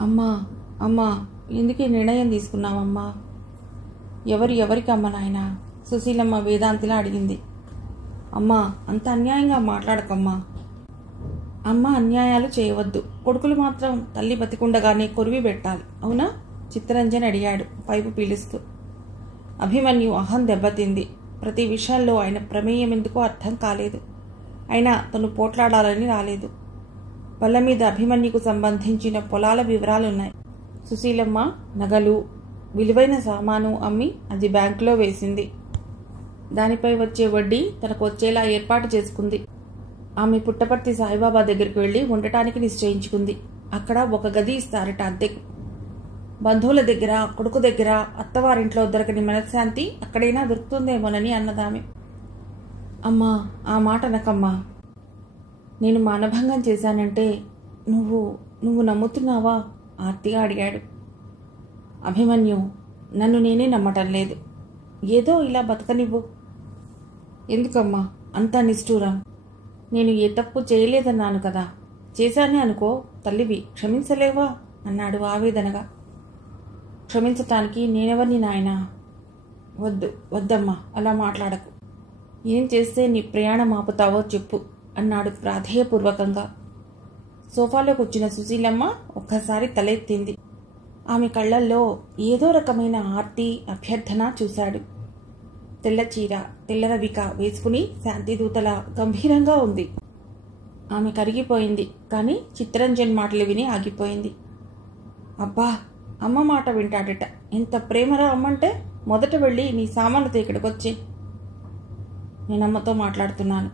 అమ్మా అమ్మా ఎందుకు ఈ నిర్ణయం తీసుకున్నావమ్మా? ఎవరికి అమ్మ నాయనా? సుశీలమ్మ వేదాంతిలా అడిగింది. అమ్మా, అంత అన్యాయంగా మాట్లాడకమ్మా. అమ్మ అన్యాయాలు చేయవద్దు. కొడుకులు మాత్రం తల్లి బతికుండగానే కొరివి పెట్టాలి, అవునా? చిత్తరంజన్ అడిగాడు పైపు పీలుస్తూ. అభిమన్యు అహం దెబ్బతింది. ప్రతి విషయంలో ఆయన ప్రమేయం ఎందుకో అర్థం కాలేదు. అయినా తను పోట్లాడాలని రాలేదు. బల్ల మీద అభిమన్యుకు సంబంధించిన పొలాల వివరాలున్నాయి. సుశీలమ్మ నగలు, విలువైన సామాను అమ్మి అది బ్యాంకులో వేసింది. దానిపై వచ్చే వడ్డీ తనకు వచ్చేలా ఏర్పాటు చేసుకుంది. ఆమె పుట్టపర్తి సాయిబాబా దగ్గరికి వెళ్ళి ఉండటానికి నిశ్చయించుకుంది. అక్కడ ఒక గది ఇస్తారట అద్దెకు. బంధువుల దగ్గర, కొడుకు దగ్గర, అత్తవారింట్లో దొరకని మనశ్శాంతి అక్కడైనా దొరుకుతుందేమోనని అన్నదామె. అమ్మా, ఆ మాట అనకమ్మా. నేను మానభంగం చేశానంటే నువ్వు నమ్ముతున్నావా? ఆర్తిగా అడిగాడు. అభిమన్యు, నన్ను నేనే నమ్మటం లేదు. ఏదో ఇలా బతకనివ్వు. ఎందుకమ్మా అంత నిష్ఠూరం? నేను ఏ తప్పు చేయలేదన్నాను కదా. చేశానే అనుకో, తల్లివి, క్షమించలేవా అన్నాడు ఆవేదనగా. క్షమించటానికి నేనెవరిని నాయనా? వద్దమ్మా, అలా మాట్లాడకు. ఏం చేస్తే నీ ప్రయాణం ఆపుతావో చెప్పు అన్నాడు ప్రాధేయపూర్వకంగా. సోఫాలోకి వచ్చిన సుశీలమ్మ ఒక్కసారి తలెత్తింది. ఆమె కళ్లల్లో ఏదో రకమైన ఆర్తి, అభ్యర్థన చూశాడు. తెల్ల చీర, తెల్లరవిక వేసుకుని శాంతిదూతలా గంభీరంగా ఉంది. ఆమె కరిగిపోయింది. కానీ చిత్తరంజన్ మాటలు విని ఆగిపోయింది. అబ్బా, అమ్మ మాట వింటాడట. ఎంత ప్రేమరా అమ్మంటే! మొదట వెళ్ళి నీ సామానుతో ఇక్కడికి వచ్చి. నేనమ్మతో మాట్లాడుతున్నాను.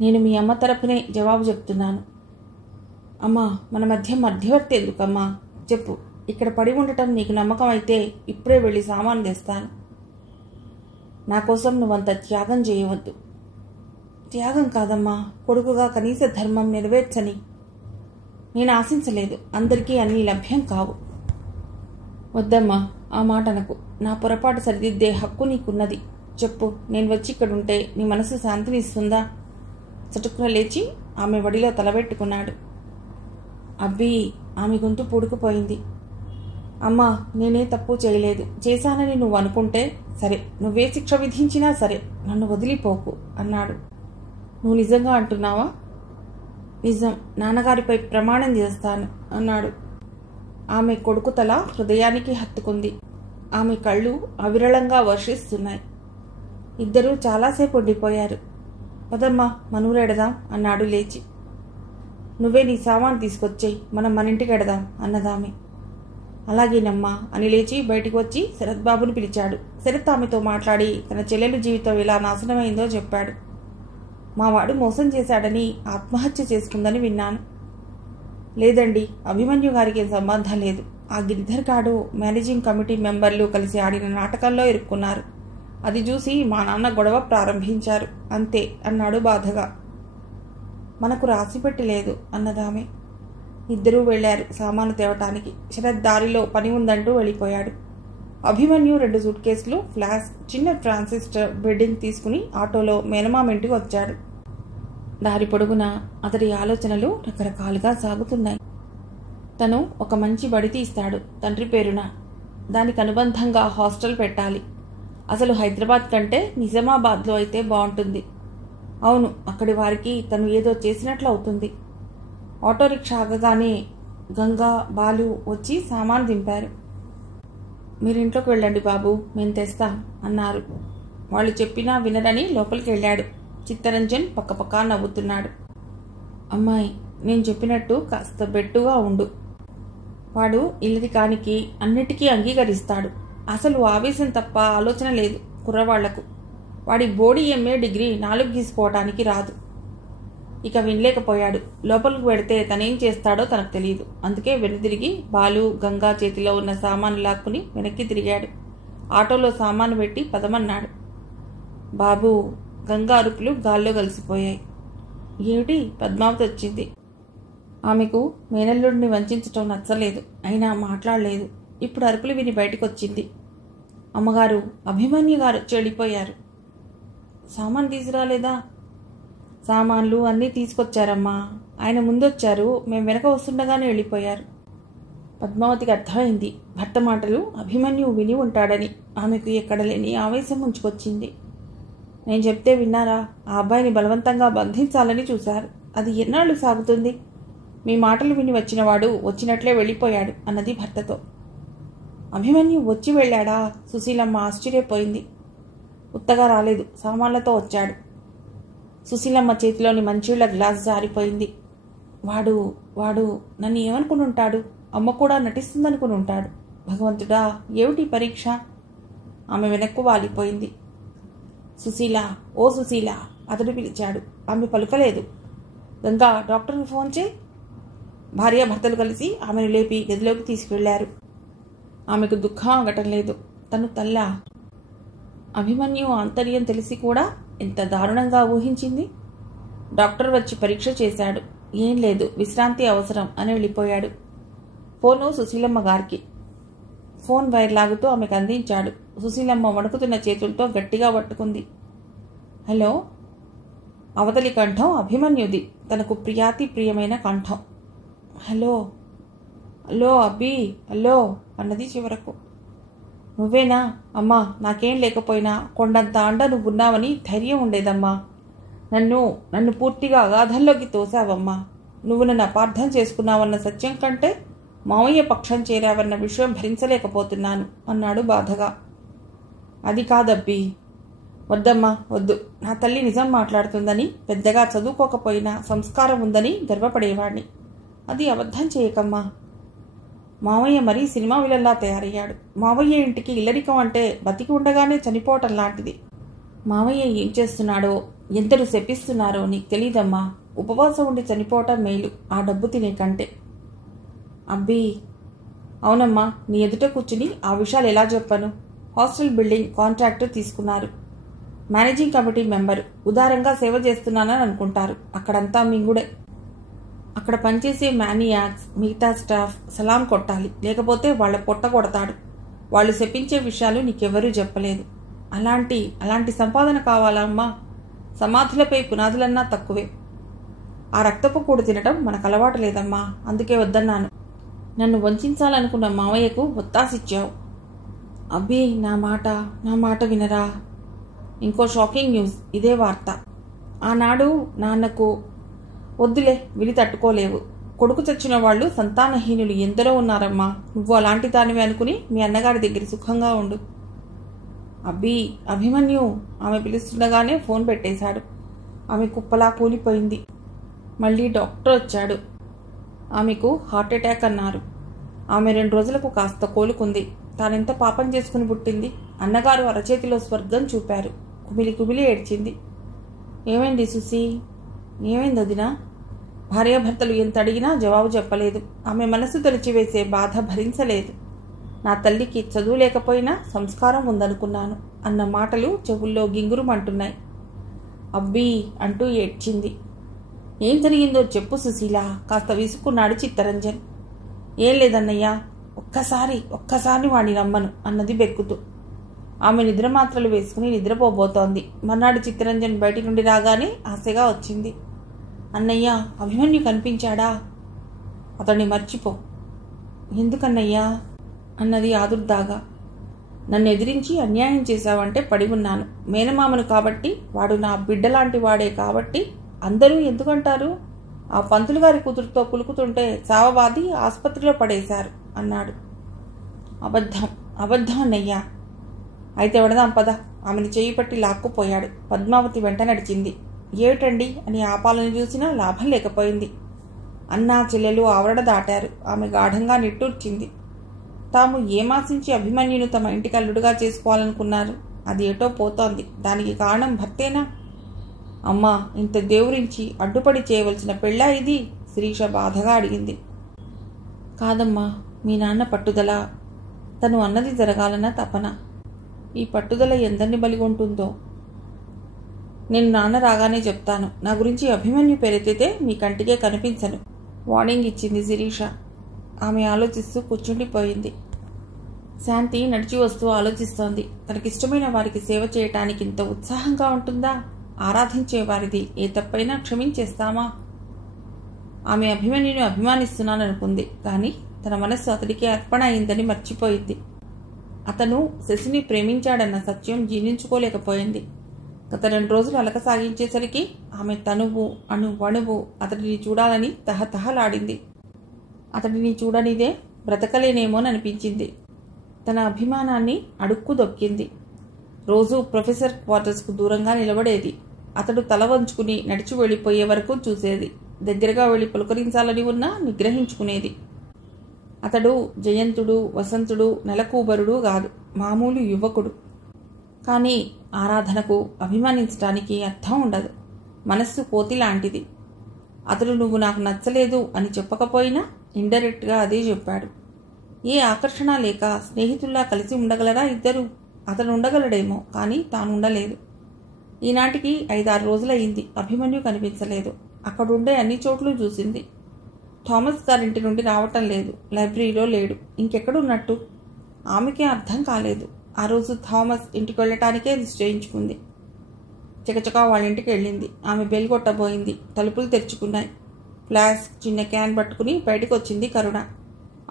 నేను మీ అమ్మ తరపునే జవాబు చెప్తున్నాను. అమ్మా, మన మధ్యవర్తి ఎందుకమ్మా? చెప్పు. ఇక్కడ పడి ఉండటం నీకు నమ్మకం అయితే ఇప్పుడే వెళ్ళి సామాను తెస్తాను. నా కోసం నువ్వంత త్యాగం చేయవద్దు. త్యాగం కాదమ్మా, కొడుకుగా కనీస ధర్మం నెరవేర్చని నేను ఆశించలేదు. అందరికీ అన్నీ లభ్యం కావు. వద్దమ్మా, ఆ మాట అనకు. నా పొరపాటు సరిదిద్దే హక్కు నీకున్నది. చెప్పు. నేను వచ్చి ఇక్కడుంటే నీ మనసు శాంతిని ఇస్తుందా? చటుక్కున లేచి ఆమె వడిలో తలబెట్టుకున్నాడు. అబ్బీ, ఆమె గొంతు పూడుకుపోయింది. అమ్మా, నేనే తప్పు చేయలేదు. చేశానని నువ్వు అనుకుంటే సరే, నువ్వే శిక్ష విధించినా సరే, నన్ను వదిలిపోకు అన్నాడు. నువ్వు నిజంగా అంటున్నావా? నిజం. నాన్నగారిపై ప్రమాణం చేస్తాను అన్నాడు. ఆమె కొడుకు తల హృదయానికి హత్తుకుంది. ఆమె కళ్ళు అవిరళంగా వర్షిస్తున్నాయి. ఇద్దరూ చాలాసేపు ఉండిపోయారు. పదమ్మా, మనూరెడదాం అన్నాడు లేచి. నువ్వే నీ సామాను తీసుకొచ్చేయి, మనం మన ఇంటికి ఎడదాం అన్నదామె. అలాగేనమ్మా అని లేచి బయటికి వచ్చి శరత్ బాబుని పిలిచాడు. శరత్ ఆమెతో మాట్లాడి తన చెల్లెలు జీవితం ఎలా నాశనమైందో చెప్పాడు. మావాడు మోసం చేశాడని ఆత్మహత్య చేసుకుందని విన్నాను. లేదండి, అభిమన్యు గారికి ఏం సంబంధం లేదు. ఆ గిరిధర్ గాడు మేనేజింగ్ కమిటీ మెంబర్లు కలిసి ఆడిన నాటకంలో ఇరుక్కున్నారు. అది చూసి మా నాన్న గొడవ ప్రారంభించారు, అంతే అన్నాడు బాధగా. మనకు రాసిపెట్టి లేదు అన్నదామె. ఇద్దరూ వెళ్లారు సామాను తేవటానికి. శరత్ దారిలో పని ఉందంటూ వెళ్ళిపోయాడు. అభిమన్యు 2 సూట్ కేసులు, ఫ్లాస్క్, చిన్న ట్రాన్సిస్టర్ బెడ్డింగ్ తీసుకుని ఆటోలో మేనమామింటికి వచ్చాడు. దారి పొడుగునా అతడి ఆలోచనలు రకరకాలుగా సాగుతున్నాయి. తను ఒక మంచి బడి తీస్తాడు తండ్రి పేరున. దానికి అనుబంధంగా హాస్టల్ పెట్టాలి. అసలు హైదరాబాద్ కంటే నిజామాబాద్లో అయితే బాగుంటుంది. అవును, అక్కడి వారికి తను ఏదో చేసినట్లు అవుతుంది. ఆటో రిక్షా ఆగగానే గంగా, బాలు వచ్చి సామాను దింపారు. మీరింట్లోకి వెళ్ళండి బాబు, మేము తెస్తాం అన్నారు. వాళ్ళు చెప్పినా వినరని లోపలికి వెళ్ళాడు. చిత్తరంజన్ పక్కపక్క నవ్వుతున్నాడు. అమ్మాయి, నేను చెప్పినట్టు కాస్త బెట్టుగా ఉండు. వాడు ఇల్లదికానికి అన్నిటికీ అంగీకరిస్తాడు. అసలు ఆవేశం తప్ప ఆలోచన లేదు కుర్రవాళ్లకు. వాడి బోడీ ఎంఏ డిగ్రీ 4 గీసుకోవటానికి రాదు. ఇక వినలేకపోయాడు. లోపలికి వెడితే తనేం చేస్తాడో తనకు తెలియదు. అందుకే వెనుదిరిగి బాలు, గంగా చేతిలో ఉన్న సామాను లాక్కుని వెనక్కి తిరిగాడు. ఆటోలో సామాను పెట్టి పదమన్నాడు. బాబు, గంగా అరుపులు గాల్లో కలిసిపోయాయి. ఏమిటి? పద్మావతి వచ్చింది. ఆమెకు మేనల్లుడిని వంచడం నచ్చలేదు. అయినా మాట్లాడలేదు. ఇప్పుడు అరుపులు విని బయటకు వచ్చింది. అమ్మగారు, అభిమన్యు గారు చెడిపోయారు. సామాను తీసుకురాలేదా? సామాన్లు అన్నీ తీసుకొచ్చారమ్మా. ఆయన ముందొచ్చారు, మేము వెనక వస్తుండగానే వెళ్ళిపోయారు. పద్మావతికి అర్థమైంది భర్త మాటలు అభిమన్యువు విని ఉంటాడని. ఆమెకు ఎక్కడలేని ఆవేశం ఉంచుకొచ్చింది. నేను చెప్తే విన్నారా? ఆ అబ్బాయిని బలవంతంగా బంధించాలని చూశారు. అది ఎన్నాళ్ళు సాగుతుంది? మీ మాటలు విని వచ్చినవాడు వచ్చినట్లే వెళ్ళిపోయాడు అన్నది భర్తతో. అభిమన్యు వచ్చి వెళ్ళాడా? సుశీలమ్మ ఆశ్చర్యపోయింది. ఉత్తగా రాలేదు, సామాన్లతో వచ్చాడు. సుశీలమ్మ చేతిలోని మంచిళ్ళ గ్లాస్ జారిపోయింది. వాడు వాడు నన్ను ఏమనుకుని ఉంటాడు? అమ్మ కూడా నటిస్తుందనుకుని ఉంటాడు. భగవంతుడా, ఏమిటి పరీక్ష? ఆమె వెనక్కు వాలిపోయింది. సుశీల, ఓ సుశీల, అతడు పిలిచాడు. ఆమె పలుకలేదు. గంగా, డాక్టర్ని ఫోన్ చేయి. భార్యాభర్తలు కలిసి ఆమెను లేపి గదిలోకి తీసుకెళ్లారు. ఆమెకు దుఃఖం ఆగటం లేదు. తను తల్లా? అభిమన్యు ఆంతర్యం తెలిసి కూడా ఎంత దారుణంగా ఊహించింది. డాక్టర్ వచ్చి పరీక్ష చేశాడు. ఏం లేదు, విశ్రాంతి అవసరం అని వెళ్ళిపోయాడు. ఫోను సుశీలమ్మ గారికి. ఫోన్ వైర్ లాగుతూ ఆమెకు అందించాడు. సుశీలమ్మ వణుకుతున్న చేతులతో గట్టిగా పట్టుకుంది. హలో. అవతలి కంఠం అభిమన్యుది, తనకు ప్రియాతి ప్రియమైన కంఠం. హలో హలో అబ్బి, హలో అన్నది చివరకు. నువ్వేనా? అమ్మా, నాకేం లేకపోయినా కొండంత అండ నువ్వున్నావని ధైర్యం ఉండేదమ్మా. నన్ను పూర్తిగా అగాధంలోకి తోసావమ్మా. నువ్వు నన్ను అపార్థం చేసుకున్నావన్న సత్యం కంటే మావయ్య పక్షం చేరావన్న విషయం భరించలేకపోతున్నాను అన్నాడు బాధగా. అది కాదబ్బి. వద్దమ్మా, వద్దు. నా తల్లి నిజం మాట్లాడుతుందని, పెద్దగా చదువుకోకపోయినా సంస్కారం ఉందని గర్వపడేవాణ్ణి. అది అబద్ధం చేయకమ్మా. మావయ్య మరీ సినిమా విలన్లా తయారయ్యాడు. మావయ్య ఇంటికి ఇల్లరికం అంటే బతికి ఉండగానే చనిపోవటం లాంటిది. మావయ్య ఏం చేస్తున్నాడో, ఎందరు శపిస్తున్నారో నీకు తెలీదమ్మా. ఉపవాసం ఉండి చనిపోవటం మేలు ఆ డబ్బు తినే కంటే. అబ్బీ. అవునమ్మా, నీ ఎదుట కూర్చుని ఆ విషయాలు ఎలా చెప్పను? హాస్టల్ బిల్డింగ్ కాంట్రాక్ట్ తీసుకున్నారు. Managing committee member. ఉదారంగా సేవ చేస్తున్నానని అనుకుంటారు. అక్కడంతా మింగుడే. అక్కడ పనిచేసే మ్యానియాక్స్, మిగతా స్టాఫ్ సలాం కొట్టాలి, లేకపోతే వాళ్ళ పొట్ట కొడతాడు. వాళ్ళు శపించే విషయాలు నీకెవరూ చెప్పలేదు. అలాంటి సంపాదన కావాలా అమ్మా? సమాధులపై పునాదులన్నా తక్కువే. ఆ రక్తపు కూడు తినటం మనకు అలవాటు లేదమ్మా. అందుకే వద్దన్నాను. నన్ను వంచాలనుకున్న మావయ్యకు ఒత్తాసిచ్చావు. అబ్బీ, నా మాట వినరా? ఇంకో షాకింగ్ న్యూస్. ఇదే వార్త. ఆనాడు నాన్నకు వద్దులే, విని తట్టుకోలేవు. కొడుకు చచ్చిన వాళ్ళు సంతానహీనులు ఎందరో ఉన్నారమ్మా. నువ్వు అలాంటి దానివి అనుకుని మీ అన్నగారి దగ్గర సుఖంగా ఉండు. అబ్బీ, అభిమన్యు ఆమె పిలుస్తుండగానే ఫోన్ పెట్టేశాడు. ఆమె కుప్పలా కూలిపోయింది. మళ్ళీ డాక్టర్ వచ్చాడు. ఆమెకు హార్ట్అటాక్ అన్నారు. ఆమె 2 రోజులకు కాస్త కోలుకుంది. తానెంత పాపం చేసుకుని పుట్టింది. అన్నగారు అరచేతిలో స్వర్గం చూపారు. కుమిలి ఏడ్చింది. ఏమైంది సుసి? ఏమైంది వదినా? భార్యాభర్తలు ఎంత అడిగినా జవాబు చెప్పలేదు. ఆమె మనసు తొలిచివేసే బాధ భరించలేదు. నా తల్లికి చదువు లేకపోయినా సంస్కారం ఉందనుకున్నాను అన్న మాటలు చెవుల్లో గింగురుమంటున్నాయి. అబ్బీ అంటూ ఏడ్చింది. ఏం జరిగిందో చెప్పు సుశీల, కాస్త విసుక్కున్నాడు చిత్తరంజన్. ఏం లేదన్నయ్యా, ఒక్కసారి వాణ్ణి రమ్మను అన్నది బెక్కుతూ. ఆమె నిద్రమాత్రలు వేసుకుని నిద్రపోబోతోంది. మర్నాడు చిత్తరంజన్ బయటి నుండి రాగానే ఆశగా వచ్చింది. అన్నయ్య, అభిమన్యు కనిపించాడా? అతన్ని మర్చిపో. ఎందుకన్నయ్యా అన్నది ఆదుర్దాగా. నన్ను ఎదిరించి అన్యాయం చేశావంటే పడి ఉన్నాను. మేనమామను కాబట్టి, వాడు నా బిడ్డలాంటి వాడే కాబట్టి అందరూ ఎందుకంటారు? ఆ పంతులు గారి కూతురుతో కులుకుతుంటే చావబాది ఆసుపత్రిలో పడేశారు అన్నాడు. అబద్ధం అన్నయ్యా. అయితే వెడదాం పద. ఆమెను చేయి పట్టి లాక్కుపోయాడు. పద్మావతి వెంట నడిచింది. ఏమిటండి అని ఆపాలని చూసినా లాభం లేకపోయింది. అన్నా చెల్లెలు ఆవరణ దాటారు. ఆమె గాఢంగా నిట్టూర్చింది. తాము ఏమాశించి అభిమన్యును తమ ఇంటికి అల్లుడుగా చేసుకోవాలనుకున్నారు? అది ఏటో పోతోంది. దానికి కారణం భర్తేనా? అమ్మా, ఇంత దేవురించి అడ్డుపడి చేయవలసిన పెళ్ళా ఇది? శిరీష బాధగా అడిగింది. కాదమ్మా, మీ నాన్న పట్టుదల. తను అన్నది జరగాలన్న తపన. ఈ పట్టుదల ఎందరిని బలిగొంటుందో. నేను నాన్న రాగానే చెప్తాను. నా గురించి అభిమన్యు పేరెత్తితే మీ కంటికే కనిపించను వార్నింగ్ ఇచ్చింది శిరీష. ఆమె ఆలోచిస్తూ కూర్చుండిపోయింది. శాంతి నడిచి వస్తూ ఆలోచిస్తోంది. తనకిష్టమైన వారికి సేవ చేయటానికి ఇంత ఉత్సాహంగా ఉంటుందా? ఆరాధించే వారిది ఏ తప్పైనా క్షమించేస్తామా? ఆమె అభిమన్యుని అభిమానిస్తున్నాననుకుంది. కానీ తన మనస్సు అతడికి అర్పణ అయిందని మర్చిపోయింది. అతను శశిని ప్రేమించాడన్న సత్యం జీర్ణించుకోలేకపోయింది. గత 2 రోజులు అలక సాగించేసరికి ఆమె తనువు అణువణువు అతడిని చూడాలని తహతహలాడింది. అతడిని చూడనిదే బ్రతకలేనేమోననిపించింది. తన అభిమానాన్ని అడుక్కు దొక్కింది. రోజు ప్రొఫెసర్ క్వార్టర్స్కు దూరంగా నిలబడేది. అతడు తల వంచుకుని నడిచి వెళ్ళిపోయే వరకు చూసేది. దగ్గరగా వెళ్ళి పులకరించాలని ఉన్నా నిగ్రహించుకునేది. అతడు జయంతుడు, వసంతుడు, నెలకూబరుడు కాదు, మామూలు యువకుడు. కానీ ఆరాధనకు, అభిమానించటానికి అర్థం ఉండదు. మనస్సు కోతి లాంటిది. అతడు నువ్వు నాకు నచ్చలేదు అని చెప్పకపోయినా ఇండైరెక్ట్గా అదే చెప్పాడు. ఏ ఆకర్షణ లేక స్నేహితుల్లా కలిసి ఉండగలరా ఇద్దరు? అతను ఉండగలడేమో, కానీ తాను ఉండలేదు. ఈనాటికి 5-6 రోజులయ్యింది. అభిమన్యు కనిపించలేదు. అక్కడుండే అన్ని చోట్ల చూసింది. థామస్ గారింటి నుండి రావటం లేదు. లైబ్రరీలో లేడు. ఇంకెక్కడున్నట్టు? ఆమెకే అర్థం కాలేదు. ఆ రోజు థామస్ ఇంటికి వెళ్ళటానికే నిశ్చయించుకుంది. చకచకా వాళ్ళ ఇంటికి వెళ్ళింది. ఆమె బెల్ కొట్టబోయింది. తలుపులు తెరుచుకున్నాయి. ఫ్లాస్క్, చిన్న క్యాన్ పట్టుకుని బయటకు వచ్చింది కరుణ.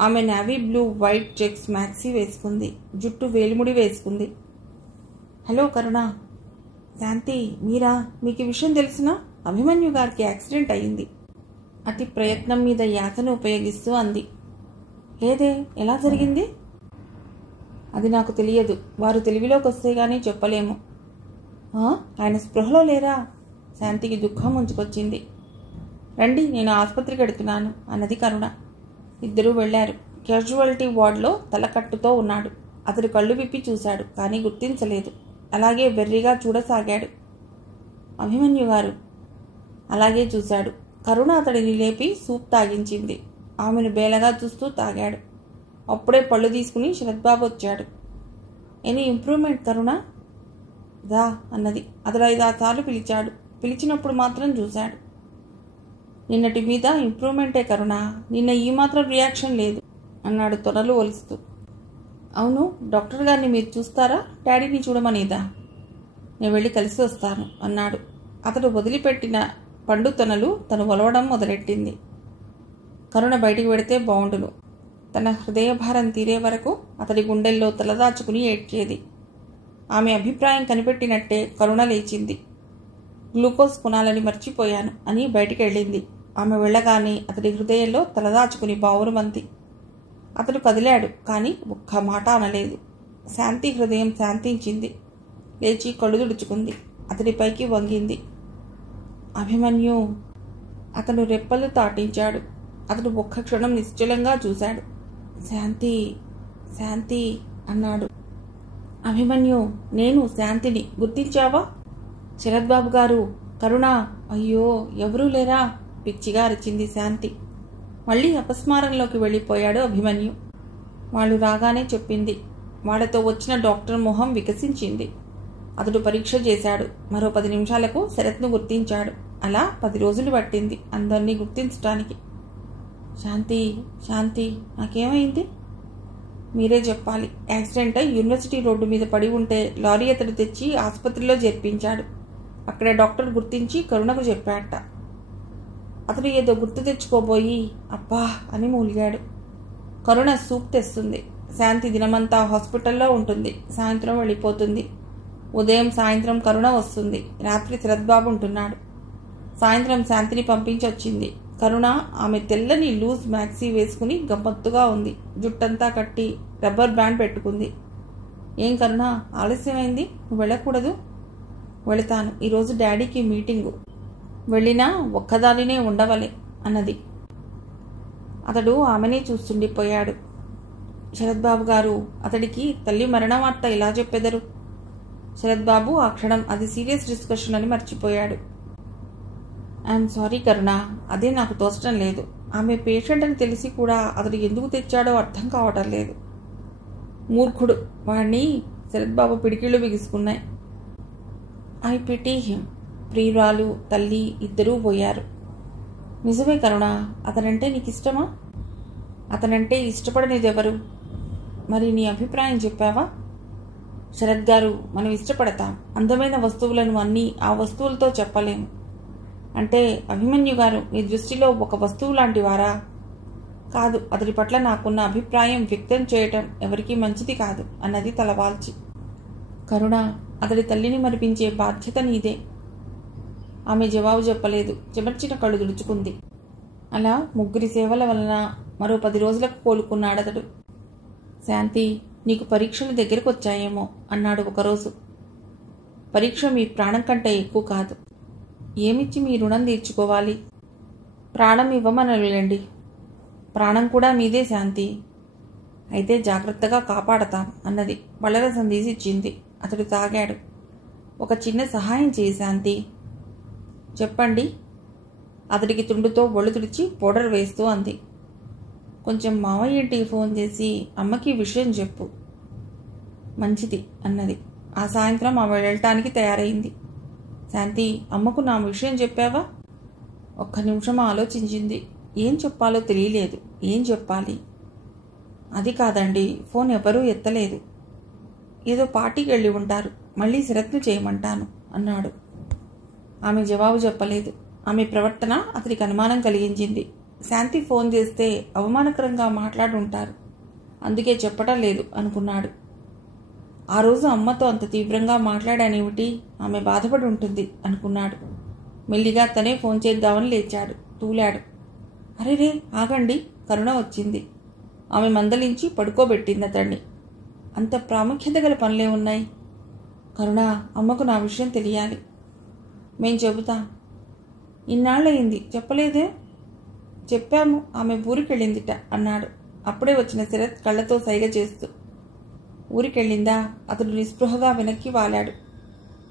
ఆమె navy blue white checks maxi వేసుకుంది. జుట్టు వేలిముడి వేసుకుంది. హలో కరుణ. శాంతి, మీరా? మీకు ఈ విషయం తెలిసినా? అభిమన్యు గారికి యాక్సిడెంట్ అయింది. అతి ప్రయత్నం మీద యాతను ఉపయోగిస్తూ అంది. లేదే, ఎలా జరిగింది? అది నాకు తెలియదు. వారు తెలివిలోకి వస్తే గానీ చెప్పలేము. ఆయన స్పృహలో లేరా? శాంతికి దుఃఖం ముంచుకొచ్చింది. రండి, నేను ఆసుపత్రికి వెడుతున్నాను అన్నది కరుణ. ఇద్దరూ వెళ్లారు. క్యాజువాలిటీ వార్డులో తలకట్టుతో ఉన్నాడు. అతడు కళ్ళు విప్పి చూశాడు, కానీ గుర్తించలేదు. అలాగే వెర్రిగా చూడసాగాడు. అభిమన్యు గారు. అలాగే చూశాడు. కరుణ అతడిని లేపి సూప్ తాగించింది. ఆమెను బేలగా చూస్తూ తాగాడు. అప్పుడే పళ్ళు తీసుకుని శరత్బాబు వచ్చాడు. ఎనీ ఇంప్రూవ్మెంట్ కరుణ? దా అన్నది. అతడు 5-6 సార్లు పిలిచాడు. పిలిచినప్పుడు మాత్రం చూశాడు. నిన్నటి మీద ఇంప్రూవ్మెంటే కరుణ. నిన్న ఈ మాత్రం రియాక్షన్ లేదు అన్నాడు తొనలు ఒలుస్తూ. అవును, డాక్టర్ గారిని మీరు చూస్తారా? డాడీని చూడమనేదా? నేను వెళ్ళి కలిసి వస్తాను అన్నాడు. అతడు వదిలిపెట్టిన పండు తొనలు తను ఒలవడం మొదలెట్టింది. కరుణ బయటికి వెడితే బావుండును. తన హృదయభారం తీరే వరకు అతడి గుండెల్లో తలదాచుకుని ఏడ్చేది. ఆమె అభిప్రాయం కనిపెట్టినట్టే కరుణ లేచింది. గ్లూకోజ్ కొనాలని మర్చిపోయాను అని బయటికి వెళ్ళింది. ఆమె వెళ్ళగానే అతడి హృదయంలో తలదాచుకుని బావురుమంది. అతడు కదిలాడు, కానీ ఒక్క మాట అనలేదు. శాంతి హృదయం శాంతించింది. లేచి కళ్ళు తుడుచుకుంది. అతడిపైకి వంగింది. అభిమన్యు. అతను రెప్పలు తాటించాడు. అతడు ఒక్క క్షణం నిశ్చలంగా చూశాడు. శాంతి, శాంతి అన్నాడు. అభిమన్యు, నేను శాంతిని. గుర్తించావా? శరత్బాబు గారు, కరుణ. అయ్యో, ఎవరూ లేరా? పిచ్చిగా అరిచింది శాంతి. మళ్ళీ అపస్మారంలోకి వెళ్ళిపోయాడు అభిమన్యు. వాళ్ళు రాగానే చెప్పింది. వాళ్లతో వచ్చిన డాక్టర్ మొహం వికసించింది. అతడు పరీక్ష చేశాడు. మరో 10 నిమిషాలకు శరత్ను గుర్తించాడు. అలా 10 రోజులు పట్టింది అందరినీ గుర్తించటానికి. శాంతి, శాంతి, నాకేమైంది? మీరే చెప్పాలి. యాక్సిడెంట్ అయి యూనివర్సిటీ రోడ్డు మీద పడి ఉంటే లారీ అతడు తెచ్చి ఆసుపత్రిలో చేర్పించాడు. అక్కడ డాక్టర్ గుర్తించి కరుణకు చెప్పాట. అతడు ఏదో గుర్తు తెచ్చుకోబోయి అబ్బా అని మూలిగాడు. కరుణ సూప్ తెస్తుంది. శాంతి దినమంతా హాస్పిటల్లో ఉంటుంది. సాయంత్రం వెళ్ళిపోతుంది. ఉదయం సాయంత్రం కరుణ వస్తుంది. రాత్రి శరత్బాబు ఉంటున్నాడు. సాయంత్రం శాంతిని పంపించొచ్చింది. కరుణ ఆమె తెల్లని లూజ్ మ్యాక్సీ వేసుకుని గమ్మత్తుగా ఉంది. జుట్టంతా కట్టి రబ్బర్ బ్యాండ్ పెట్టుకుంది. ఏం కరుణ, ఆలస్యమైంది? నువ్వు వెళ్ళకూడదు? వెళతాను. ఈరోజు డాడీకి మీటింగు. వెళ్ళినా ఒక్కదానినే ఉండవలే అన్నది. అతడు ఆమెనే చూస్తుండిపోయాడు. శరత్బాబు గారు, అతడికి తల్లి మరణ వార్త ఇలా చెప్పెదరు? శరత్బాబు ఆ క్షణం అది సీరియస్ డిస్కషన్ అని మర్చిపోయాడు. ఐఎమ్ సారీ కరుణ, అదే నాకు తోచడం లేదు. ఆమె పేషెంట్ అని తెలిసి కూడా అతడు ఎందుకు తెచ్చాడో అర్థం కావటం లేదు. మూర్ఖుడు వాణ్ణి. శరత్బాబు పిడికిళ్ళు బిగుసుకున్నాయి. I pity him. ప్రియురాలు, తల్లి ఇద్దరూ పోయారు. నిజమే కరుణ, అతనంటే నీకు ఇష్టమా? అతనంటే ఇష్టపడనిదెవరు? మరి నీ అభిప్రాయం చెప్పావా? శరత్ గారు, మనం ఇష్టపడతాం. అందమైన వస్తువులను అన్నీ ఆ వస్తువులతో చెప్పలేము. అంటే అభిమన్యు గారు మీ దృష్టిలో ఒక వస్తువు లాంటి వారా? కాదు, అతడి పట్ల నాకున్న అభిప్రాయం వ్యక్తం చేయటం ఎవరికీ మంచిది కాదు అన్నది తలవాల్చి. కరుణ, అతడి తల్లిని మరిపించే బాధ్యత నీదే. ఆమె జవాబు చెప్పలేదు. చెమర్చిన కళ్ళు తుడుచుకుంది. అలా 3 సేవల వలన మరో 10 రోజులకు కోలుకున్నాడతడు. శాంతి, నీకు పరీక్షలు దగ్గరకు వచ్చాయేమో అన్నాడు ఒకరోజు. పరీక్ష మీ ప్రాణం కంటే ఎక్కువ కాదు. ఏమిచ్చి మీ రుణం తీర్చుకోవాలి? ప్రాణం ఇవ్వమనలేండి. ప్రాణం కూడా మీదే శాంతి. అయితే జాగ్రత్తగా కాపాడతాం అన్నది. పళ్ళరసం తీసిచ్చింది. అతడు తాగాడు. ఒక చిన్న సహాయం చేయి శాంతి. చెప్పండి. అతడికి తుండుతో ఒళ్ళు తుడిచి పౌడర్ వేస్తూ అంది. కొంచెం మావయ్య ఇంటికి ఫోన్ చేసి అమ్మకి విషయం చెప్పు. మంచిది అన్నది. ఆ సాయంత్రం ఆమె వెళ్ళటానికి తయారైంది. శాంతి, అమ్మకు నా విషయం చెప్పావా? ఒక్క నిమిషం ఆలోచించింది. ఏం చెప్పాలో తెలియలేదు. ఏం చెప్పాలి? అది కాదండి, ఫోన్ ఎవరూ ఎత్తలేదు. ఏదో పార్టీకి వెళ్ళి ఉంటారు. మళ్ళీ శరత్ను చేయమంటాను అన్నాడు. ఆమె జవాబు చెప్పలేదు. ఆమె ప్రవర్తన అతనికి అనుమానం కలిగించింది. శాంతి ఫోన్ చేస్తే అవమానకరంగా మాట్లాడుంటారు, అందుకే చెప్పటం లేదు అనుకున్నాడు. ఆ రోజు అమ్మతో అంత తీవ్రంగా మాట్లాడానేమిటి? ఆమె బాధపడి ఉంటుంది అనుకున్నాడు. మెల్లిగా తనే ఫోన్ చేద్దామని లేచాడు. తూలాడు. అరేరే, ఆగండి. కరుణ వచ్చింది. ఆమె మందలించి పడుకోబెట్టింది అతన్ని. అంత ప్రాముఖ్యత గల పనులే ఉన్నాయి. కరుణ, అమ్మకు నా విషయం తెలియాలి. మేం చెబుతాం. ఇన్నాళ్ళయింది చెప్పలేదే? చెప్పాము, ఆమె ఊరికెళ్ళిందిట అన్నాడు అప్పుడే వచ్చిన శరత్ కళ్ళతో సైగ చేస్తూ. ఊరికెళ్ళిందా? అతడు నిస్పృహగా వెనక్కి వాలాడు.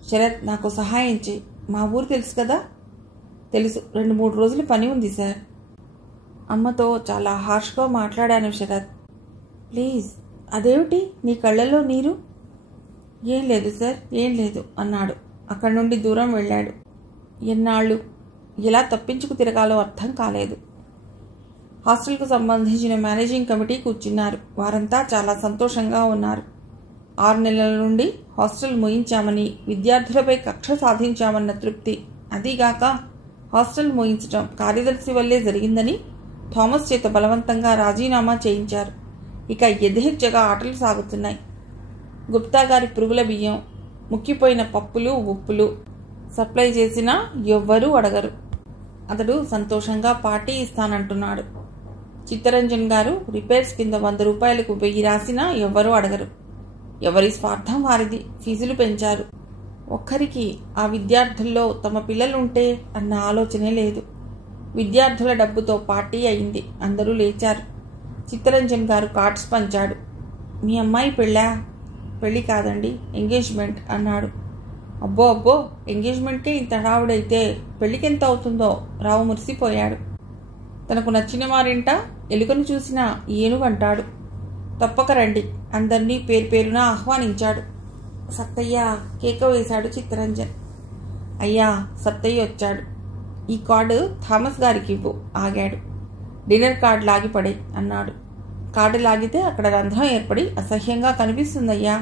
శరత్, నాకు సహాయం చేయి. మా ఊరు తెలుసు కదా? తెలుసు. 2-3 రోజులు పని ఉంది సార్. అమ్మతో చాలా హార్ష్గా మాట్లాడాను శరత్. ప్లీజ్. అదేమిటి నీ కళ్ళల్లో నీరు? ఏం లేదు సార్, ఏం లేదు అన్నాడు. అక్కడి నుండి దూరం వెళ్ళాడు. ఎన్నాళ్ళు ఎలా తప్పించుకు తిరగాలో అర్థం కాలేదు. హాస్టల్కు సంబంధించిన మేనేజింగ్ కమిటీ కూర్చున్నారు. వారంతా చాలా సంతోషంగా ఉన్నారు. 6 నెలల నుండి హాస్టల్ మూయించామని, విద్యార్థులపై కక్ష సాధించామన్న తృప్తి, అదీగాక హాస్టల్ మూయించడం కార్యదర్శి వల్లే జరిగిందని థామస్ చేత బలవంతంగా రాజీనామా చేయించారు. ఇక యథేచ్ఛగా ఆటలు సాగుతున్నాయి. గుప్తా గారి పురుగుల బియ్యం, ముక్కిపోయిన పప్పులు ఉప్పులు సప్లై చేసినా ఎవ్వరూ అడగరు. అతడు సంతోషంగా పార్టీ ఇస్తానంటున్నాడు. చిత్తరంజన్ గారు రిపేర్స్ కింద 100 రూపాయలకు 1000 రాసినా ఎవ్వరూ అడగరు. ఎవరి స్వార్థం వారిది. ఫీజులు పెంచారు. ఒక్కరికి ఆ విద్యార్థుల్లో తమ పిల్లలుంటే అన్న ఆలోచనే లేదు. విద్యార్థుల డబ్బుతో పార్టీ అయింది. అందరూ లేచారు. చిత్తరంజన్ గారు కార్డ్స్ పంచాడు. మీ అమ్మాయి పెళ్ళా? పెళ్ళి కాదండి, ఎంగేజ్మెంట్ అన్నాడు. అబ్బో అబ్బో, ఎంగేజ్మెంట్కే ఇంత హడావుడైతే పెళ్ళికెంత అవుతుందో? రావు మురిసిపోయాడు. తనకు నచ్చిన వారింట ఎలుకను చూసిన ఏనుగంటాడు. తప్పక రండి. అందరినీ పేరు పేరున ఆహ్వానించాడు. సత్తయ్య కేక వేశాడు చిత్తరంజన్. అయ్యా, సత్తయ్య వచ్చాడు. ఈ కార్డు థామస్ గారికి ఇవ్వు. ఆగాడు. డిన్నర్ కార్డు లాగిపడే అన్నాడు. కార్డు లాగితే అక్కడ రంధ్రం ఏర్పడి అసహ్యంగా కనిపిస్తుందయ్యా.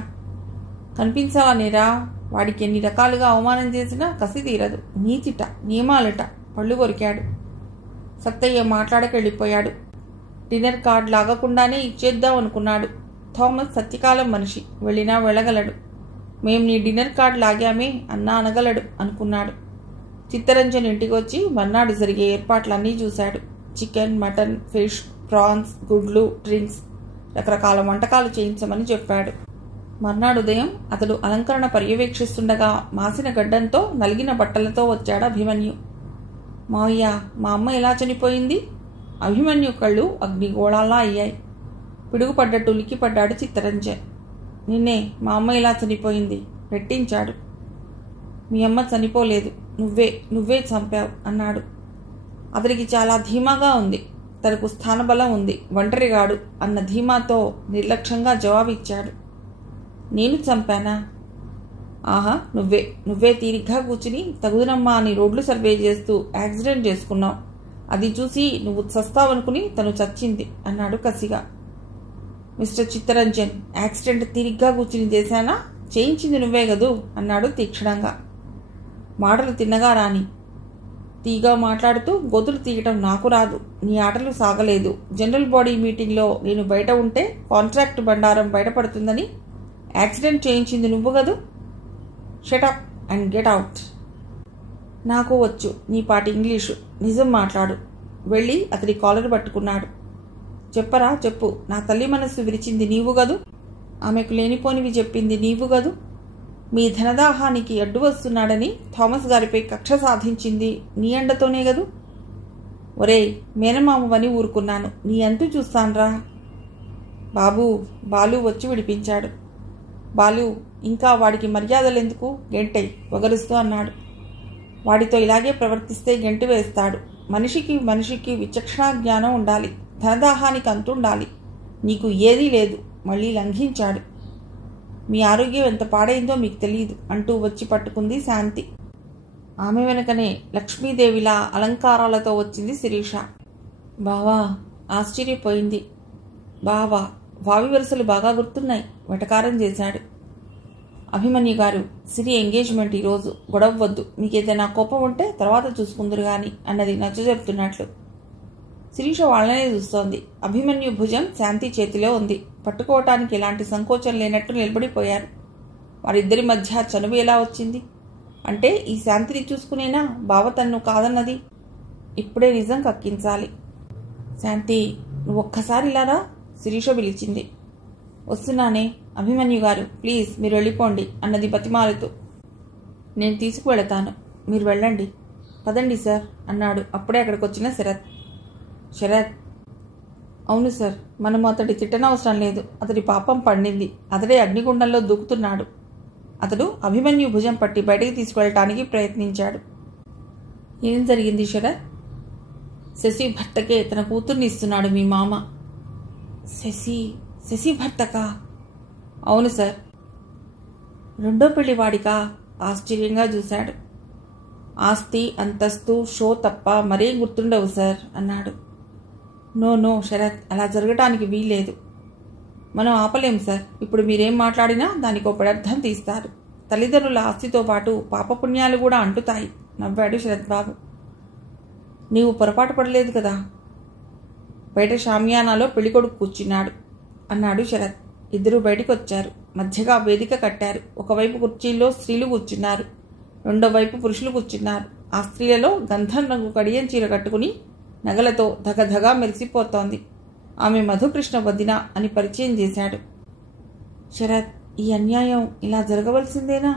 కనిపించావనేరా? వాడికి ఎన్ని రకాలుగా అవమానం చేసినా కసి తీరదు. నీతిట, నియమాలట. పళ్ళు కొరికాడు. సత్తయ్య మాట్లాడకెళ్ళిపోయాడు. డిన్నర్ కార్డు లాగకుండానే ఇచ్చేద్దాం అనుకున్నాడు. థామస్ సత్యకాలం మనిషి, వెళ్ళినా వెళ్ళగలడు. మేం నీ డిన్నర్ కార్డు లాగామే అన్నా అనగలడు అనుకున్నాడు. చిత్తరంజన్ ఇంటికి వచ్చి మర్నాడు జరిగే ఏర్పాట్లన్నీ చూశాడు. చికెన్, మటన్, ఫిష్, ప్రాన్స్, గుడ్లు, డ్రింక్స్, రకరకాల వంటకాలు చేయించమని చెప్పాడు. మర్నాడు ఉదయం అతడు అలంకరణ పర్యవేక్షిస్తుండగా మాసిన గడ్డంతో నలిగిన బట్టలతో వచ్చాడు అభిమన్యు. మావయ్య, మా అమ్మ ఎలా చనిపోయింది? అభిమన్యు కళ్ళు అగ్నిగోళాల్లా అయ్యాయి. పిడుగుపడ్డట్టు ఉలిక్కిపడ్డాడు చిత్తరంజన్. నిన్నే మా అమ్మ ఇలా చనిపోయింది రెట్టించాడు. మీ అమ్మ చనిపోలేదు, నువ్వే చంపావు అన్నాడు. అతడికి చాలా ధీమాగా ఉంది. తనకు స్థానబలం ఉంది, ఒంటరిగాడు అన్న ధీమాతో నిర్లక్ష్యంగా జవాబిచ్చాడు. నేను చంపానా? ఆహా, నువ్వే తీరిగ్గా కూర్చుని తగుదనమ్మా అని రోడ్లు సర్వే చేస్తూ యాక్సిడెంట్ చేసుకున్నావు. అది చూసి నువ్వు చస్తావనుకుని తను చచ్చింది అన్నాడు కసిగా. మిస్టర్ చిత్తరంజన్, యాక్సిడెంట్ తీరిగ్గా కూర్చుని చేశానా? చేయించింది నువ్వే గదు అన్నాడు తీక్షణంగా. మాటలు తిన్నగా రాని. తీగా మాట్లాడుతూ గొంతులు తీయటం నాకు రాదు. నీ ఆటలు సాగలేదు. జనరల్ బాడీ మీటింగ్లో నేను బయట ఉంటే కాంట్రాక్ట్ బండారం బయటపడుతుందని యాక్సిడెంట్ చేయించింది నువ్వు కదూ. Shut up and get out. నాకు వచ్చు నీ పాటి ఇంగ్లీషు. నిజం మాట్లాడు. వెళ్ళి అతడి కాలర్ పట్టుకున్నాడు. చెప్పరా చెప్పు. నా తల్లి మనస్సు విరిచింది నీవు గదు. ఆమెకు లేనిపోనివి చెప్పింది నీవు గదు. మీ ధనదాహానికి అడ్డు వస్తున్నాడని థామస్ గారిపై కక్ష సాధించింది నీ అండతోనే గదు. ఒరేయ్, మేనమామవని ఊరుకున్నాను. నీ అంతు చూస్తాన్రా. బాబూ, బాలు వచ్చి విడిపించాడు. బాలు, ఇంకా వాడికి మర్యాదలెందుకు? గెంటై వగరుస్తూ అన్నాడు. వాడితో ఇలాగే ప్రవర్తిస్తే గెంటి వేస్తాడు. మనిషికి విచక్షణా జ్ఞానం ఉండాలి. ధనదాహానికి అంతుండాలి. నీకు ఏదీ లేదు. మళ్ళీ లంఘించాడు. మీ ఆరోగ్యం ఎంత పాడైందో మీకు తెలియదు అంటూ వచ్చి పట్టుకుంది శాంతి. ఆమె వెనకనే లక్ష్మీదేవిలా అలంకారాలతో వచ్చింది శిరీష. బావా, ఆశ్చర్యపోయింది. బావా, వావి వరుసలు బాగా గుర్తున్నాయి. వెటకారం చేశాడు. అభిమన్యు గారు, సిరి ఎంగేజ్మెంట్ ఈరోజు. గొడవ వద్దు. మీకేదైనా కోపం ఉంటే తర్వాత చూసుకుందరు గాని అన్నది నచ్చజెప్తున్నట్లు. శిరీష వాళ్ళనే చూస్తోంది. అభిమన్యు భుజం శాంతి చేతిలో ఉంది. పట్టుకోవటానికి ఎలాంటి సంకోచం లేనట్టు నిలబడిపోయారు. వారిద్దరి మధ్య చనువు ఎలా వచ్చింది? అంటే ఈ శాంతిని చూసుకునేనా బావ తన్ను కాదన్నది? ఇప్పుడే నిజం కక్కించాలి. శాంతి, నువ్వు ఒక్కసారి ఇలారా. శిరీష పిలిచింది. వస్తున్నానే. అభిమన్యు గారు, ప్లీజ్ మీరు వెళ్ళిపోండి అన్నది బతిమాలుతూ. నేను తీసుకువెళతాను, మీరు వెళ్ళండి. పదండి సార్ అన్నాడు అప్పుడే అక్కడికి వచ్చిన శరత్. శరత్, అవును సార్, మనం అతడి తిట్టనవసరం లేదు. అతడి పాపం పండింది. అతడే అగ్నిగుండంలో దూకుతున్నాడు. అతడు అభిమన్యు భుజం పట్టి బయటికి తీసుకువెళ్ళటానికి ప్రయత్నించాడు. ఏం జరిగింది శరత్? శశి భర్తకే తన కూతుర్ని ఇస్తున్నాడు మీ మామ. శశి భర్తకా? అవును సార్. రెండో పెళ్లి వాడికా? ఆశ్చర్యంగా చూశాడు. ఆస్తి, అంతస్తు, షో తప్ప మరేం గుర్తుండవు సార్ అన్నాడు. నో శరత్, అలా జరగటానికి వీల్లేదు. మనం ఆపలేం సార్. ఇప్పుడు మీరేం మాట్లాడినా దానికో పదార్థం తీస్తారు. తల్లిదండ్రుల ఆస్తితో పాటు పాపపుణ్యాలు కూడా అంటుతాయి నవ్వాడు శరత్ బాబు. నీవు పొరపాటు పడలేదు కదా. బయట షామియానాలో పెళ్లికొడుకు కూర్చున్నాడు అన్నాడు శరత్. ఇద్దరూ బయటకు వచ్చారు. మధ్యగా వేదిక కట్టారు. ఒకవైపు కుర్చీల్లో స్త్రీలు కూర్చున్నారు. రెండో వైపు పురుషులు కూర్చున్నారు. ఆ స్త్రీలలో గంధం రంగు కడియం చీర కట్టుకుని నగలతో ధగధగా మెరిసిపోతోంది. ఆమె మధుకృష్ణ వదిన అని పరిచయం చేశాడు. శరత్, ఈ అన్యాయం ఇలా జరగవలసిందేనా?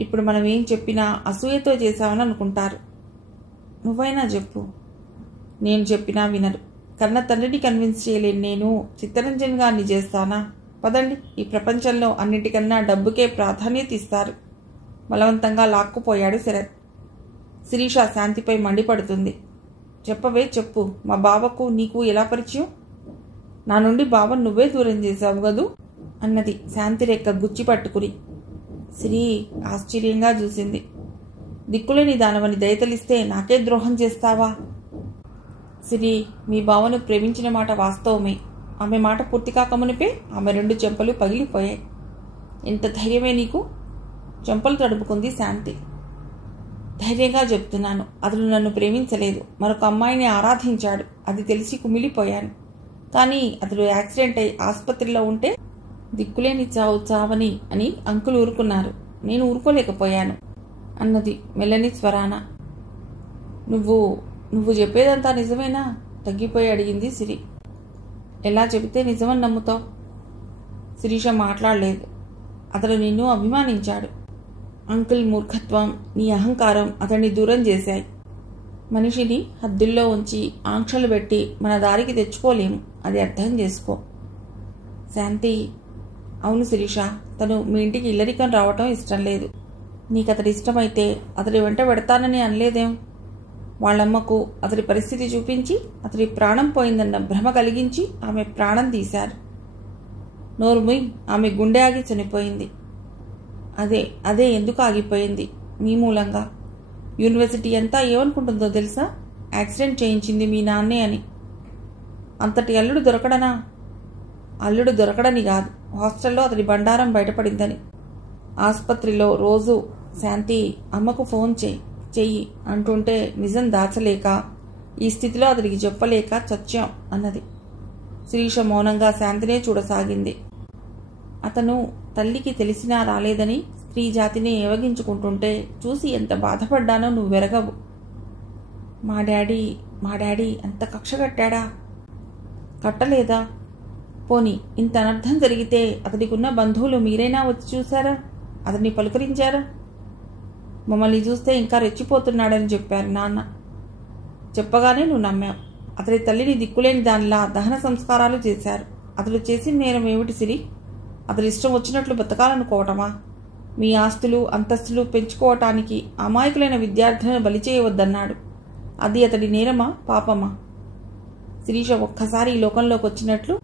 ఇప్పుడు మనం ఏం చెప్పినా అసూయతో చేశామని అనుకుంటారు. నువ్వైనా చెప్పు. నేను చెప్పినా వినరు. కన్న తండ్రిని కన్విన్స్ చేయలేని నేను చిత్తరంజన్ గారిని చేస్తానా? పదండి. ఈ ప్రపంచంలో అన్నిటికన్నా డబ్బుకే ప్రాధాన్యత ఇస్తారు. బలవంతంగా లాక్కుపోయాడు శరత్. శిరీష శాంతిపై మండిపడుతుంది. చెప్పవే చెప్పు. మా బావకు నీకు ఎలా పరిచయం? నా నుండి బావను నువ్వే దూరం చేశావు గదు అన్నది శాంతి రెక్క గుచ్చి పట్టుకుని. శ్రీ ఆశ్చర్యంగా చూసింది. దిక్కులేని దానవని దయతలిస్తే నాకే ద్రోహం చేస్తావా? సిరి, మీ బావను ప్రేమించిన మాట వాస్తవమే. ఆమె మాట పూర్తి కాకమునిపే ఆమె రెండు చెంపలు పగిలిపోయాయి. ఎంత ధైర్యమే నీకు? చెంపలు తడుపుకుంది శాంతి. ధైర్యంగా చెప్తున్నాను. అతడు నన్ను ప్రేమించలేదు. మరొక అమ్మాయిని ఆరాధించాడు. అది తెలిసి కుమిలిపోయాను. కానీ అతడు యాక్సిడెంట్ అయి ఆసుపత్రిలో ఉంటే దిక్కులేని చావని అని అంకులు ఊరుకున్నారు. నేను ఊరుకోలేకపోయాను అన్నది మెల్లని స్వరాన. నువ్వు చెప్పేదంతా నిజమేనా? తగ్గిపోయి అడిగింది సిరి. ఎలా చెబితే నిజమని నమ్ముతావు? శిరీష మాట్లాడలేదు. అతడు నిన్ను అభిమానించాడు. అంకుల్ మూర్ఖత్వం, నీ అహంకారం అతన్ని దూరం చేశాయి. మనిషిని హద్దుల్లో ఉంచి ఆంక్షలు పెట్టి మన దారికి తెచ్చుకోలేము. అది అర్థం చేసుకో. శాంతి, అవును శిరీష, తను మీ ఇంటికి ఇల్లరికం రావటం ఇష్టం లేదు. నీకు అతడి ఇష్టమైతే అతడి వెంట పెడతానని అనలేదేం? వాళ్ళమ్మకు అతడి పరిస్థితి చూపించి అతడి ప్రాణం పోయిందన్న భ్రమ కలిగించి ఆమె ప్రాణం తీశారు. నోరుముయ్, ఆమె గుండె ఆగి చనిపోయింది. అదే ఎందుకు ఆగిపోయింది? మీ మూలంగా. యూనివర్సిటీ అంతా ఏమనుకుంటుందో తెలుసా? యాక్సిడెంట్ చేయించింది మీ నాన్నే అని. అంతటి అల్లుడు దొరకడనా? అల్లుడు దొరకడని కాదు, హాస్టల్లో అతడి బండారం బయటపడిందని. ఆసుపత్రిలో రోజు శాంతి అమ్మకు ఫోన్ చేయి, చెయ్యి అంటుంటే నిజం దాచలేక ఈ స్థితిలో అతడికి చెప్పలేక చచ్చాం అన్నది. శిరీష మౌనంగా శాంతినే చూడసాగింది. అతను తల్లికి తెలిసినా రాలేదని స్త్రీ జాతిని ఏవగించుకుంటుంటే చూసి ఎంత బాధపడ్డానో నువ్వెరగవు. మా డాడీ అంత కక్ష కట్టాడా? కట్టలేదా? పోనీ ఇంత అనర్థం జరిగితే అతడికున్న బంధువులు మీరైనా వచ్చి చూశారా? అతన్ని పలుకరించారా? మమ్మల్ని చూస్తే ఇంకా రెచ్చిపోతున్నాడని చెప్పారు నాన్న. చెప్పగానే నువ్వు నమ్మావు. అతడి తల్లిని దిక్కులేని దానిలా దహన సంస్కారాలు చేశారు. అతడు చేసిన నేరం ఏమిటి సిరి? అతడి ఇష్టం వచ్చినట్లు బతకాలనుకోవటమా? మీ ఆస్తులు అంతస్తులు పెంచుకోవటానికి అమాయకులైన విద్యార్థులను బలి చేయవద్దన్నాడు. అది అతడి నేరమా పాపమా? శిరీష ఒక్కసారి ఈ లోకంలోకి వచ్చినట్లు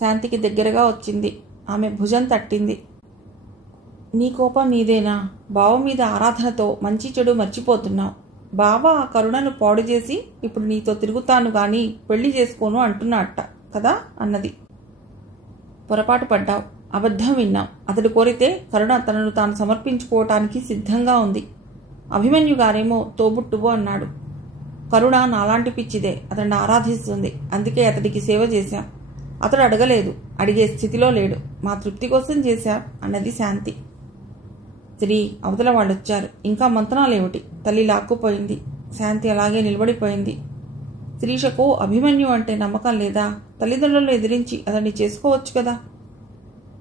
శాంతికి దగ్గరగా వచ్చింది. ఆమె భుజం తట్టింది. నీ కోపం నీదేనా? బావ మీద ఆరాధనతో మంచి చెడు మర్చిపోతున్నావు. బావ ఆ కరుణను పాడు చేసి ఇప్పుడు నీతో తిరుగుతాను గాని పెళ్లి చేసుకోను అంటున్నట్ట కదా అన్నది. పొరపాటు పడ్డావు. అబద్ధం విన్నాం. అతడు కోరితే కరుణ తనను తాను సమర్పించుకోవటానికి సిద్ధంగా ఉంది. అభిమన్యు గారేమో తోబుట్టువు అన్నాడు. కరుణ నాలాంటి పిచ్చిదే. అతడిని ఆరాధిస్తుంది. అందుకే అతడికి సేవ చేశాం. అతడు అడగలేదు. అడిగే స్థితిలో లేడు. మా తృప్తి కోసం చేశాం అన్నది శాంతి. స్త్రీ అవతల వాళ్ళొచ్చారు. ఇంకా మంతనాలేమిటి? తల్లి లాక్కుపోయింది. శాంతి అలాగే నిలబడిపోయింది. శిరీషకు అభిమన్యు అంటే నమ్మకం లేదా? తల్లిదండ్రులను ఎదిరించి అతన్ని చేసుకోవచ్చు కదా.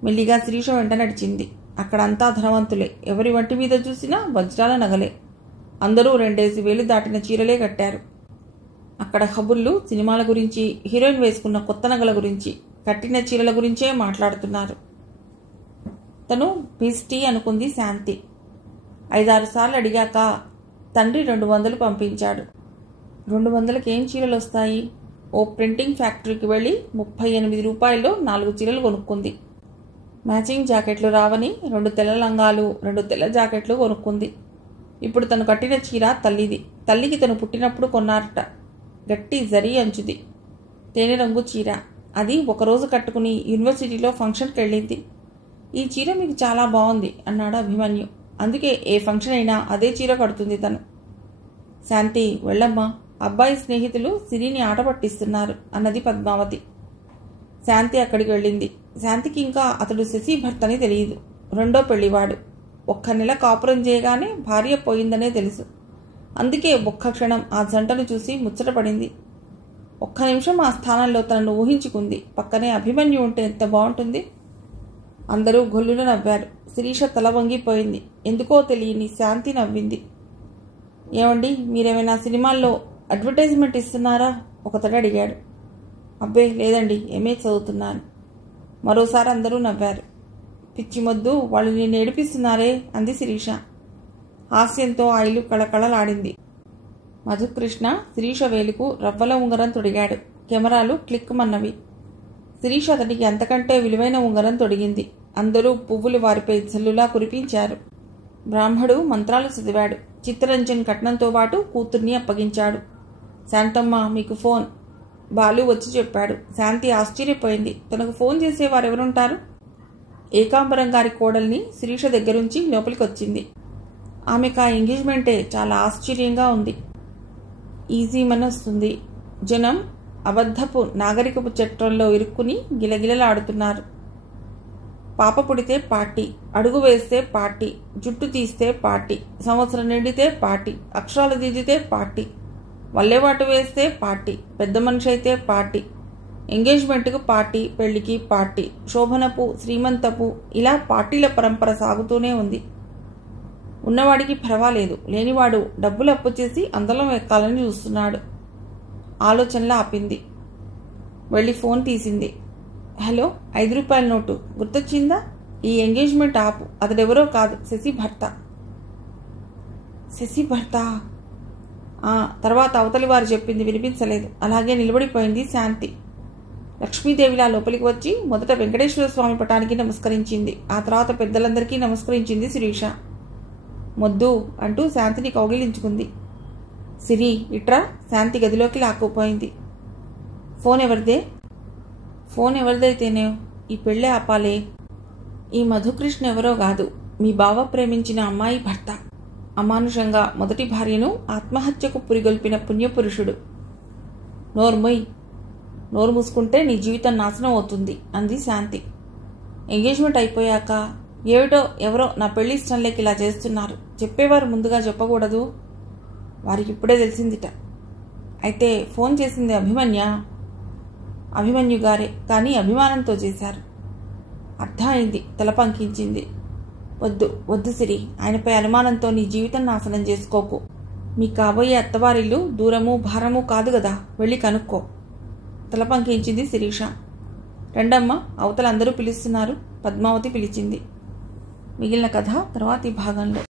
మెల్లిగా శిరీష వెంట నడిచింది. అక్కడంతా ధనవంతులే. ఎవరి వంటి మీద చూసినా వజ్రాల నగలే. అందరూ 2,000 దాటిన చీరలే కట్టారు. అక్కడ కబుర్లు సినిమాల గురించి, హీరోయిన్ వేసుకున్న కొత్త నగల గురించి, కట్టిన చీరల గురించే మాట్లాడుతున్నారు. తను పిస్టీ అనుకుంది శాంతి. 5-6 సార్లు అడిగాక తండ్రి 200 పంపించాడు. 200కి ఏం చీరలు వస్తాయి? ఓ ప్రింటింగ్ ఫ్యాక్టరీకి వెళ్ళి 38 రూపాయల్లో 4 చీరలు కొనుక్కుంది. మ్యాచింగ్ జాకెట్లు రావని 2 తెల్ల లంగాలు, 2 తెల్ల జాకెట్లు కొనుక్కుంది. ఇప్పుడు తను కట్టిన చీర తల్లిది. తల్లికి తను పుట్టినప్పుడు కొన్నారట. గట్టి జరీ అంచుది, తేనె రంగు చీర. అది ఒకరోజు కట్టుకుని యూనివర్సిటీలో ఫంక్షన్కి వెళ్ళింది. ఈ చీర మీకు చాలా బాగుంది అన్నాడు అభిమన్యు. అందుకే ఏ ఫంక్షన్ అయినా అదే చీర కడుతుంది తను. శాంతి వెళ్ళమ్మా, అబ్బాయి స్నేహితులు సిరిని ఆట పట్టిస్తున్నారు అన్నది పద్మావతి. శాంతి అక్కడికి వెళ్ళింది. శాంతికి ఇంకా అతడు శశి భర్తని తెలియదు. 2వ పెళ్లివాడు. 1 నెల కాపురం చేయగానే భార్య పోయిందనే తెలుసు. అందుకే ఒక్క క్షణం ఆ జంటను చూసి ముచ్చటపడింది. 1 నిమిషం ఆ స్థానంలో తనను ఊహించుకుంది. పక్కనే అభిమన్యు ఉంటే ఎంత బాగుంటుంది. అందరూ గొల్లున నవ్వారు. శిరీష తల వంగిపోయింది. ఎందుకో తెలియని శాంతి నవ్వింది. ఏమండి, మీరేమైనా సినిమాల్లో అడ్వర్టైజ్మెంట్ ఇస్తున్నారా? ఒకతడు అడిగాడు. అబ్బే లేదండి, ఎంఏ చదువుతున్నాను. మరోసారి అందరూ నవ్వారు. పిచ్చి మొద్దు, వాళ్ళు నేను ఏడిపిస్తున్నారే అంది శిరీష. హాస్యంతో ఆ ఇల్లు కళకళలాడింది. మధుకృష్ణ శిరీష వేలుకు రవ్వల ఉంగరం తొడిగాడు. కెమెరాలు క్లిక్కుమన్నవి. శిరీష అతనికి అంతకంటే విలువైన ఉంగరం తొడిగింది. అందరూ పువ్వులు వారిపై జల్లులా కురిపించారు. బ్రాహ్మడు మంత్రాలు చదివాడు. చిత్తరంజన్ కట్నంతో పాటు కూతుర్ని అప్పగించాడు. శాంతమ్మ, మీకు ఫోన్. బాలు వచ్చి చెప్పాడు. శాంతి ఆశ్చర్యపోయింది. తనకు ఫోన్ చేసేవారెవరుంటారు? ఏకాంబరం గారి కోడల్ని శిరీష దగ్గరుంచి లోపలికి వచ్చింది. ఆమెకు ఆ ఎంగేజ్మెంటే చాలా ఆశ్చర్యంగా ఉంది. ఈజీ మనొస్తుంది. జనం అబద్ధపు నాగరికపు చట్రంలో ఇరుక్కుని గిలగిలలాడుతున్నారు. పాప పుడితే పార్టీ, అడుగు వేస్తే పార్టీ, జుట్టు తీస్తే పార్టీ, సంవత్సరం నిండితే పార్టీ, అక్షరాలు దిద్దితే పార్టీ, వల్లెవాటు వేస్తే పార్టీ, పెద్ద మనిషి అయితే పార్టీ, ఎంగేజ్మెంట్కు పార్టీ, పెళ్లికి పార్టీ, శోభనపు, శ్రీమంతపు, ఇలా పార్టీల పరంపర సాగుతూనే ఉంది. ఉన్నవాడికి పర్వాలేదు, లేనివాడు డబ్బులు అప్పు చేసి అందలం ఎక్కాలని చూస్తున్నాడు. ఆలోచనలా ఆపింది. వెళ్ళి ఫోన్ తీసింది. హలో, 5 రూపాయల నోటు గుర్తొచ్చిందా? ఈ ఎంగేజ్మెంట్ ఆపు. అతడెవరో కాదు, శశి భర్త. శశి భర్త? తర్వాత అవతలి వారు చెప్పింది వినిపించలేదు. అలాగే నిలబడిపోయింది శాంతి. లక్ష్మీదేవిలా లోపలికి వచ్చి మొదట వెంకటేశ్వర స్వామి పటానికి నమస్కరించింది. ఆ తర్వాత పెద్దలందరికీ నమస్కరించింది శిరీష. మొద్దు అంటూ శాంతిని కౌగిలించుకుంది. సిరి ఇట్రా. శాంతి గదిలోకి లాక్కుపోయింది. ఫోన్ ఎవరిదే? ఫోన్ ఎవరిదైతేనే ఈ పెళ్ళే ఆపాలే. ఈ మధుకృష్ణ ఎవరో కాదు, మీ బావ ప్రేమించిన అమ్మాయి భర్త. అమానుషంగా మొదటి భార్యను ఆత్మహత్యకు పురిగొల్పిన పుణ్యపురుషుడు. నోర్మొయ్, నోరు మూసుకుంటే నీ జీవితం నాశనం అవుతుంది అంది శాంతి. ఎంగేజ్మెంట్ అయిపోయాక ఏమిటో ఎవరో నా పెళ్లి ఇష్టం లేక ఇలా చేస్తున్నారు, చెప్పేవారు ముందుగా చెప్పకూడదు. వారికి ఇప్పుడే తెలిసిందిట. అయితే ఫోన్ చేసింది అభిమన్యు గారే, కానీ అభిమానంతో చేశారు. అర్థమైంది. తల పంకించింది. వద్దు సిరి, ఆయనపై అనుమానంతో నీ జీవితం నాశనం చేసుకోకు. మీ కాబోయే అత్తవారిల్లు దూరము భారము కాదు కదా, వెళ్ళి కనుక్కో. తల పంకించింది శిరీష. రెండమ్మ, అవతల అందరూ పిలుస్తున్నారు. పద్మావతి పిలిచింది. మిగిలిన కథ తర్వాతి భాగంలో.